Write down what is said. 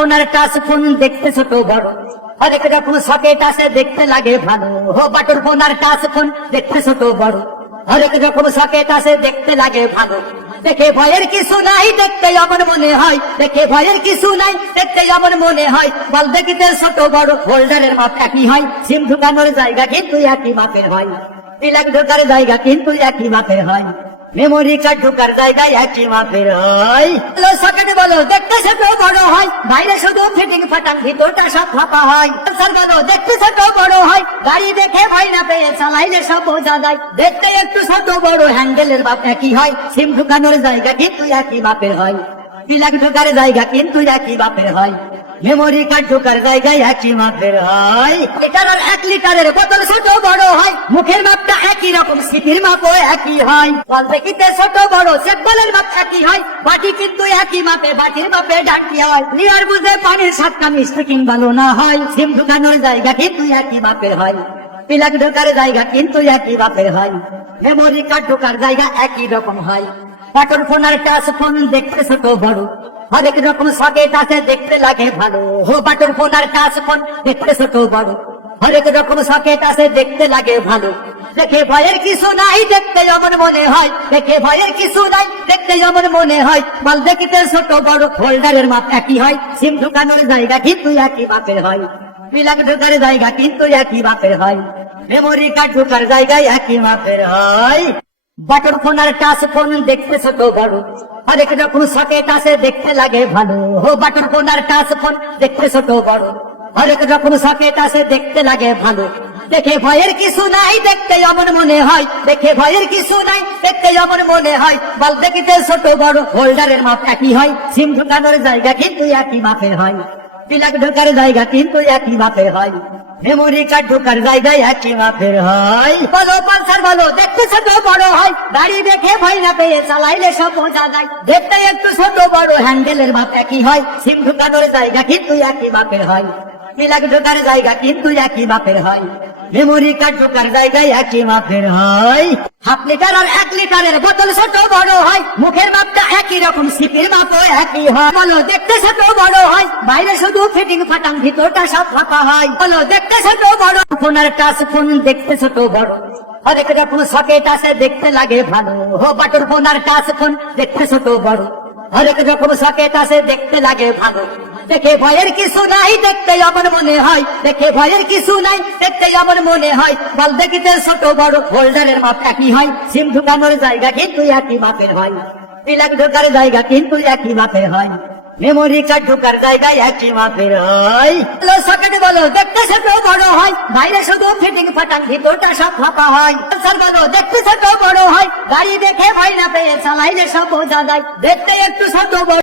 ফোনের touch phone দেখতে ছোট বড়, হরেক রকম সকেট আছে দেখতে লাগে ভালো। বাটুর ফোন আর টাচ ফোন দেখতে ছোট বড়, হরেক রকম সকেট আছে দেখতে লাগে ভালো। দেখে ভয়ের কিছু নাই, দেখতে আমার মনে হয়, দেখে ভয়ের কিছু নাই, দেখতে আমার মনে হয়। বল দেখিতে ছোট বড়, হোল্ডারের মাপ একই হয়, সিম ঢুকানোর জায়গা কিন্তু একই মাপের হয়, প্লাগ ঢোকার জায়গা কিন্তু একই মাপের হয়, মেমোরি কার্ড ঢোকার জায়গায় একই মাপের হয়। সকেট বলো দেখতে ছোট বড় হয়, বাইরে শুধু ফিটিং ফাটাং, ভিতরটা সব ফাঁপা হয়। স্যার বলো দেখতে ছোট বড় হয়, গাড়ি দেখে ভয় না পেয়ে চালাইলে সব বোঝা যায়। দেখতে একটু ছোট বড়, হ্যান্ডেলের মাপ একই হয়, সিম ঢুকানোর জায়গা কিন্তু একই মাপের হয়, প্লাগ ঢোকার জায়গা কিন্তু একই মাপের হয়, মেমোরি কার্ড ঢোকার জায়গায় একই মাপের হয়। লিটার আর 1 লিটারের বোতল ছোট বড় হয়, মুখের মাপটা একই রকম, সিটির মাপও একই হয়। বল দেখিতে ছোট বড়, চেকবলের মাপ একই হয়, বাটি কিন্তু একই মাপে, বাটির মাপে ডাকি হয়। লিয়ার বুঝে পানির সাতটা মিষ্টি কিংবা না হয়, সিম ঢুকানোর জায়গা কিন্তু একই মাপের হয়, প্লাগ ঢোকার জায়গা কিন্তু একই মাপের হয়, মেমোরি কার্ড ঢোকার জায়গা একই রকম হয়। বাটুর ফোন আর টাচ ফোন দেখতে ছোট বড়, হরেক রকম সকেট আছে দেখতে লাগে ভালো। বাটুর ফোন আর টাচ ফোন দেখতে ছোট বড়, হরেক রকম সকেট আছে দেখতে লাগে ভালো। দেখে ভয়ের কিছু নাই, দেখতে আমার মনে হয়, দেখে ভয়ের কিছু নাই, দেখতে আমার মনে হয়। বল দেখিতে ছোট বড়, হোল্ডারের মাপ একই হয়, সিম ঢুকানোর জায়গা কিন্তু একই মাপের হয়, প্লাগ ঢোকার জায়গা কিন্তু একই মাপের হয়, মেমোরি কার্ড ঢোকার জায়গায় একই মাপের হয়। বাটুর ফোন আর টাচ ফোন দেখতে ছোট বড়, হরেক রকম সকেট আছে দেখতে লাগে ভালো। বাটুর ফোন আর টাচ ফোন দেখতে ছোট বড়, হরেক রকম সকেট আছে দেখতে লাগে ভালো। দেখে ভয়ের কিছু নাই, দেখতে আমার মনে হয়, দেখে ভয়ের কিছু নাই, দেখতে আমার মনে হয়। বল দেখিতে ছোট বড়, হোল্ডারের মাপ একই হয়, সিম ঢুকানোর জায়গা কিন্তু একই মাপের হয়, প্লাগ ঢোকার জায়গা কিন্তু একই মাপের হয়, মেমোরি কার্ড ঢোকার জায়গায় একই মাপের হয়। বলো পালসার বলো দেখতে ছোট বড় হয়, গাড়ি দেখে ভয় না পেয়ে চালাইলে সব বোঝা যায়। দেখতে একটু ছোট বড়, হ্যান্ডেলের মাপ একই হয়, সিম ঢুকানোর জায়গা কিন্তু একই মাপের হয়, প্লাগ ঢোকার জায়গা কিন্তু একই মাপের হয়, মেমোরি কার্ড ঢোকার জায়গায় একই মাপের হয়। 1/2 লিটার আর 1 লিটারের বোতল ছোট বড় হয়, মুখের মাপটা একই রকম, সিপির মাপও একই হয়। বলো দেখতে ছোট বড় হয়, বাইরে শুধু ফিটিং ফাটাং, ভিতরটা সব ফাঁপা হয়। বলো দেখতে ছোট বড়, ফোন আর টাচ ফোন দেখতে ছোট বড়, হরেক রকম সকেট আছে দেখতে লাগে ভালো। বাটুর ফোন আর টাচ ফোন দেখতে ছোট বড়, হরেক রকম সকেট আছে দেখতে লাগে ভালো। দেখে ভয়ের কিছু নাই, দেখতে আমার মনে হয়, দেখে ভয়ের কিছু নাই, দেখতে আমার মনে হয়। বল দেখিতে ছোট বড়, হোল্ডারের মাপ একই হয়, সিম ঢুকানোর জায়গা কিন্তু একই মাপের হয়, প্লাগ ঢোকার জায়গা কিন্তু একই মাপের হয়, মেমোরি কার্ড ঢোকার জায়গায় একই মাপের হয়। সকেট বলো দেখতে ছোট বড় হয়, বাইরে শুধু ফিটিং ফাটাং, ভিতরটা সব ফাঁপা হয়। স্যার বলো দেখতে ছোট বড় হয়, গাড়ি দেখে ভয় না পেয়ে চালাইলে সব বোঝা যায়। দেখতে একটু ছোট বড়।